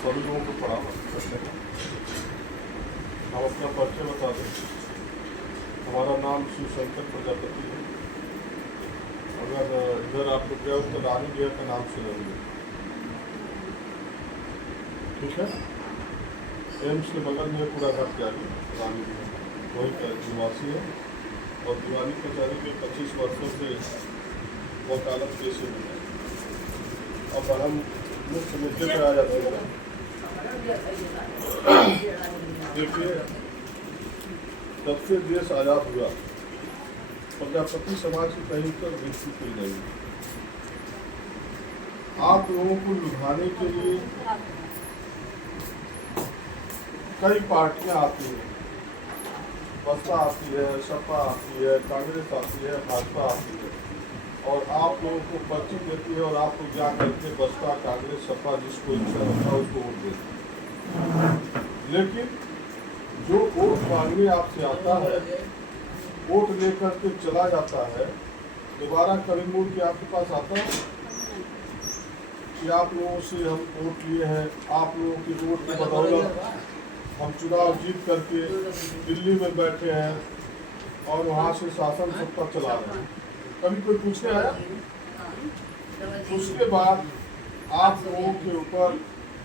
सभी लोगों को पढ़ावा करने का। हम अपना परिचय बता दें। हमारा नाम शिवशंकर प्रजापति है। अगर इधर आप लोग गए तो रानी जिया का नाम सुनेंगे, ठीक है। एम्स के बगल में पूरा घर जारी रानी जिया, वही का निवासी है और दीवानी कचहरी के 25 वर्षों से वकालत पेशे में है। अब हम मुख्य मुद्दे पर आ जाते हैं। देखिए, जब से देश आज़ाद हुआ प्रजापति समाज की कहीं पर विकसित हुई नहीं। आप लोगों को लुभाने के लिए कई पार्टियां आती हैं। बसपा आती है, सपा आती है, कांग्रेस आती है, भाजपा आती है और आप लोगों को पर्ची देती है और आप लोग जा करके बसपा, कांग्रेस, सपा जिसको इच्छा होता है उसको वोट देते हैं। लेकिन जो वोट मांगने आपसे आता है, वोट लेकर के चला जाता है, दोबारा कभी मुड़ के आपके पास आता है कि आप लोगों से हम वोट लिए हैं, आप लोगों की वोट की बदौलत हम चुनाव जीत करके दिल्ली में बैठे हैं और वहाँ से शासन सत्ता चला रहे हैं। कभी कोई पूछने आया? उसके बाद आप लोगों के ऊपर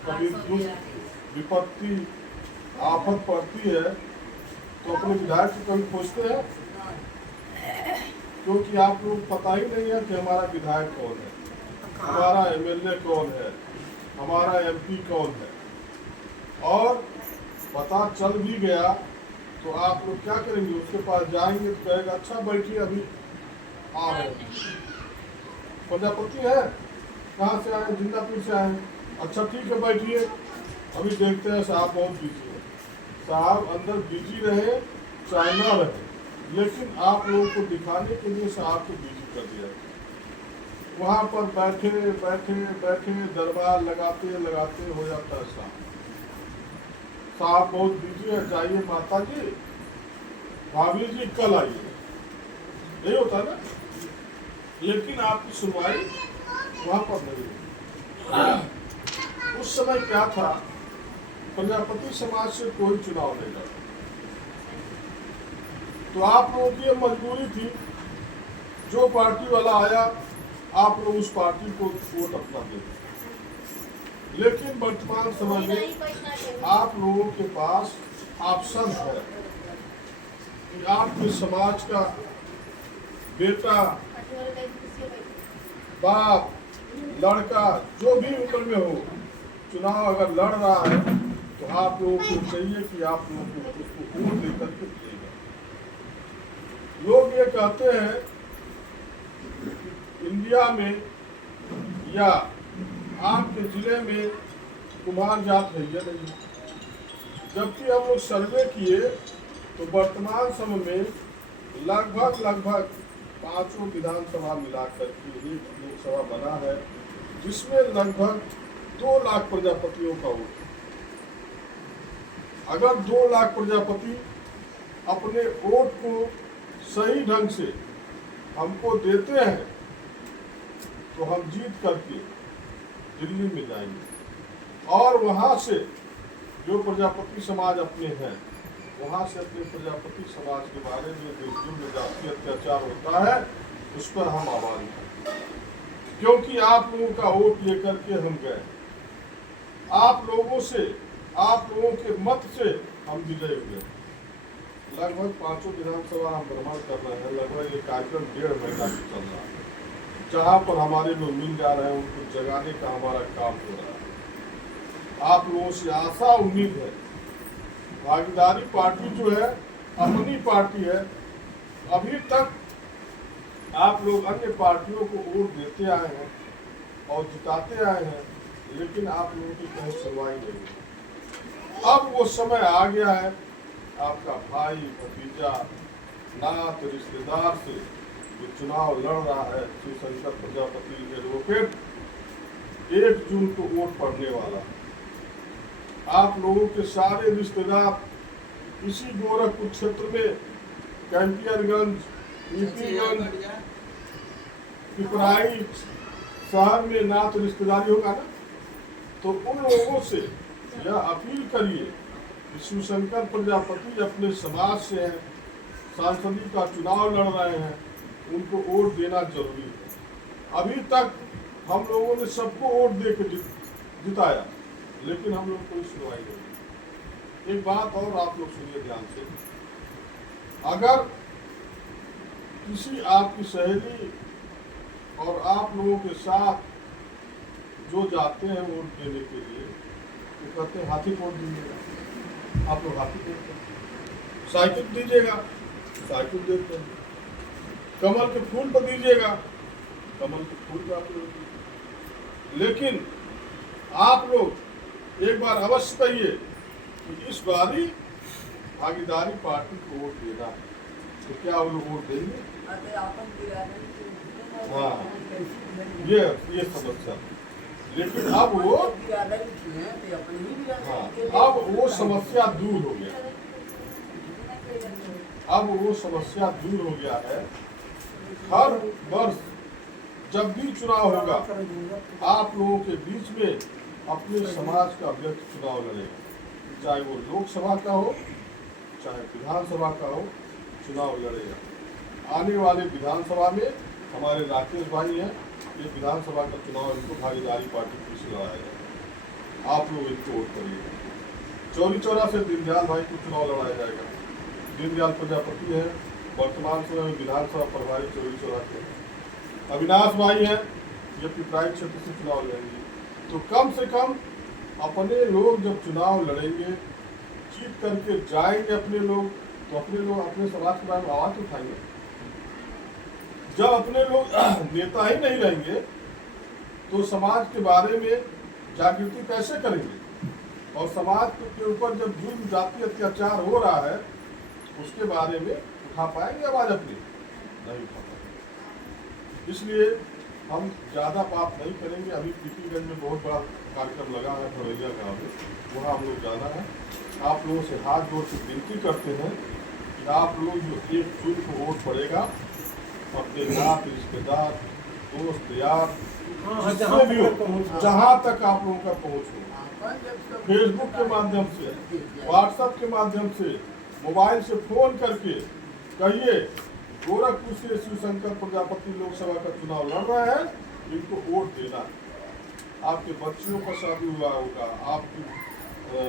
कभी दुख विपत्ति आफत पड़ती है तो अपने विधायक को कभी पूछते हैं? क्योंकि आप लोग पता ही नहीं है कि हमारा विधायक कौन है, हमारा एमएलए कौन है, हमारा एमपी कौन है। और पता चल भी गया तो आप लोग क्या करेंगे? उसके पास जाएंगे तो कहेगा अच्छा बैठिए, अभी आ रहे हैं। प्रजापति है, कहाँ से आए? जिंदापुर से आए। अच्छा ठीक है बैठिए, अभी देखते हैं। साहब बहुत बिजी है। साहब अंदर बिजी रहे चाहे ना रहे, लेकिन आप लोगों को दिखाने के लिए साहब को बिजी कर दिया। वहाँ पर बैठे बैठे बैठे दरबार लगाते लगाते हो जाता है साहब। साहब बहुत बिजी है, जाइए माता जी, भाभी जी कल आइए, यही होता है ना। लेकिन आपकी सुनवाई वहाँ पर नहीं। उस समय क्या था, प्रजापति समाज से कोई चुनाव नहीं लड़ा, तो आप लोगों की मजबूरी थी, जो पार्टी वाला आया आप लोग उस पार्टी को वोट अपना देते। लेकिन वर्तमान समय में आप लोगों के पास ऑप्शन है कि आपके समाज का बेटा, बाप, लड़का जो भी उम्र में हो, चुनाव अगर लड़ रहा है तो आप लोगों को चाहिए कि आप लोगों को उसको वोट देकर के देगा। लोग ये कहते हैं इंडिया में या आपके जिले में कुमार जात है या नहीं, जबकि हम लोग सर्वे किए तो वर्तमान समय में लगभग 5 विधानसभा मिलाकर के एक लोकसभा बना है, जिसमें लगभग 2 लाख प्रजापतियों का वोट। अगर 2 लाख प्रजापति अपने वोट को सही ढंग से हमको देते हैं तो हम जीत करके दिल्ली में जाएंगे और वहाँ से जो प्रजापति समाज अपने हैं, वहाँ से अपने प्रजापति समाज के बारे में जो जातीय अत्याचार होता है उस पर हम आभारी हैं। क्योंकि आप लोगों का वोट लेकर के हम गए, आप लोगों से, आप लोगों के मत से हम विजय हुए। लगभग 5 विधानसभा हम भ्रमण कर रहे हैं। लगभग ये कार्यक्रम 1.5 महीना से चल रहा है। जहाँ पर हमारे लोग मिल जा रहे हैं उनको जगाने का हमारा काम हो रहा है। आप लोगों से आशा उम्मीद है, भागीदारी पार्टी जो है अपनी पार्टी है। अभी तक आप लोग अन्य पार्टियों को वोट देते आए हैं और जिताते आए हैं, लेकिन आप लोगों की कहीं सुनवाई नहीं। अब वो समय आ गया है, आपका भाई, भतीजा, नात, रिश्तेदार से जो चुनाव लड़ रहा है, शिवशंकर प्रजापति एडवोकेट, 1 जून को वोट पड़ने वाला। आप लोगों के सारे रिश्तेदार इसी गोरखपुर क्षेत्र में, कैंपियरगंज, नीतिगंज, पिपराई शहर में नात रिश्तेदारी होगा ना, तो उन लोगों से यह अपील करिए कि शिवशंकर प्रजापति अपने समाज से हैं, सांसदीय का चुनाव लड़ रहे हैं, उनको वोट देना जरूरी है। अभी तक हम लोगों ने सबको वोट दे के जिताया, लेकिन हम लोग कोई सुनवाई नहीं। एक बात और आप लोग सुनिए ध्यान से, अगर किसी आपकी सहेली और आप लोगों के साथ जो जाते हैं वोट देने के लिए, तो कहते हैं हाथी वोट दीजिएगा, आप लोग हाथी वोट देते, साइकिल दीजिएगा, साइकिल देते हैं, कमल के फूल पर दीजिएगा, कमल के फूल पर आप लोग दीजिए। लेकिन आप लोग एक बार अवश्य कहिए कि इस बारी भागीदारी पार्टी को वोट देना है, तो क्या वो लोग वोट देंगे? हाँ, ये समस्या। लेकिन अब वो अब वो समस्या दूर हो गया, अब वो समस्या दूर हो गया है। हर वर्ष जब भी चुनाव होगा, आप लोगों के बीच में अपने समाज का व्यक्ति चुनाव लड़ेगा, चाहे वो लोकसभा का हो चाहे विधानसभा का हो, चुनाव लड़ेगा। आने वाले विधानसभा में हमारे राकेश भाई हैं, ये विधानसभा का चुनाव इनको भागीदारी पार्टी की से लड़ाया जाएगा, आप लोग इनको वोट करिएगा। चौरी चौरा से दीनदयाल भाई को चुनाव लड़ाया जाएगा। दीनदयाल प्रजापति है, वर्तमान समय में विधानसभा प्रभारी चौरी चौरा के। अविनाश भाई हैं, ये पिपराइच क्षेत्र से चुनाव लड़ेंगे। तो कम से कम अपने लोग जब चुनाव लड़ेंगे, जीत करके जाएंगे अपने लोग, तो अपने लोग अपने समाज के बारे में आवाज उठाएंगे। जब अपने लोग नेता ही नहीं रहेंगे, तो समाज के बारे में जागृति कैसे करेंगे? और समाज के ऊपर जब जुल्म जाति अत्याचार हो रहा है, उसके बारे में उठा पाएंगे आवाज अपनी? नहीं उठा पाएंगे। इसलिए हम ज़्यादा बात नहीं करेंगे। अभी पीपीगंज में बहुत बड़ा कार्यक्रम लगा है, भरैया गाँव में, वहाँ हम लोग जाना है। आप लोगों से हाथ जोड़ के विनती करते हैं कि आप लोग जो 1 जून को वोट पड़ेगा, अपने नात रिश्तेदार दोस्त यार जिससे भी हो, जहाँ तक आप लोगों का पहुँच हो, फेसबुक के माध्यम से, व्हाट्सएप के माध्यम से, मोबाइल से फोन करके कहिए गोरखपुर से शिवशंकर प्रजापति लोकसभा का चुनाव लड़ रहे हैं, इनको वोट देना है। आपके बच्चियों का शादी हुआ होगा, आपकी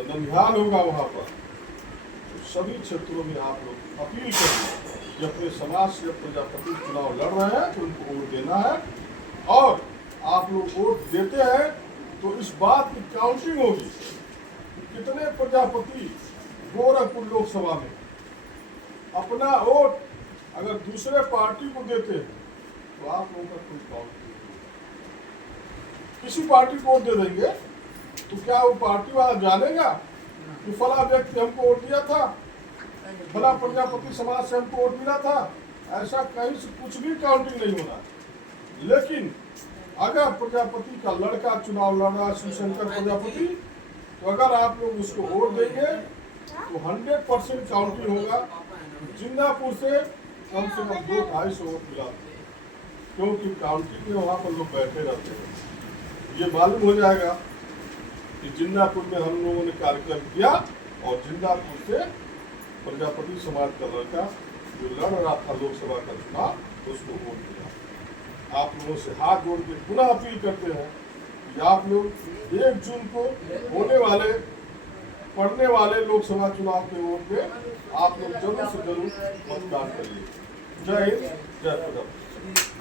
ननिहाल होगा वहाँ पर, तो सभी क्षेत्रों में आप लोग अपील करिए कि अपने समाज से प्रजापति चुनाव लड़ रहे हैं तो उनको वोट देना है। और आप लोग वोट देते हैं तो इस बात की काउंटिंग होगी कितने प्रजापति गोरखपुर लोकसभा में अपना वोट अगर दूसरे पार्टी को देते हैं, तो आप लोगों का कोई काउंटिंग नहीं। किसी पार्टी को वोट दे देंगे तो क्या वो पार्टी वाला जानेगा कि फला व्यक्ति हमको वोट दिया था, फला प्रजापति समाज से हमको वोट मिला था? ऐसा कहीं से कुछ भी काउंटिंग नहीं होना। लेकिन अगर प्रजापति का लड़का चुनाव लड़ रहा है, शिवशंकर प्रजापति, तो अगर आप लोग उसको वोट देंगे तो 100% काउंटिंग होगा। जिंदापुर से कम 200-250 वोट मिला, क्योंकि काउंटिंग में वहाँ पर लोग बैठे रहते हैं। ये मालूम हो जाएगा कि जिंदापुर में हम लोगों ने कार्यक्रम किया और जिंदापुर से प्रजापति समाज का लड़का जो लड़ रहा था लोकसभा का चुनाव, उसको वोट दिया। आप लोगों से हाथ जोड़ के पुनः अपील करते हैं कि आप लोग 1 जून को पड़ने वाले लोकसभा चुनाव के वोट में आप लोग जरूर से जरूर मतदान करिए। जय हिंद, जय प्रजापति।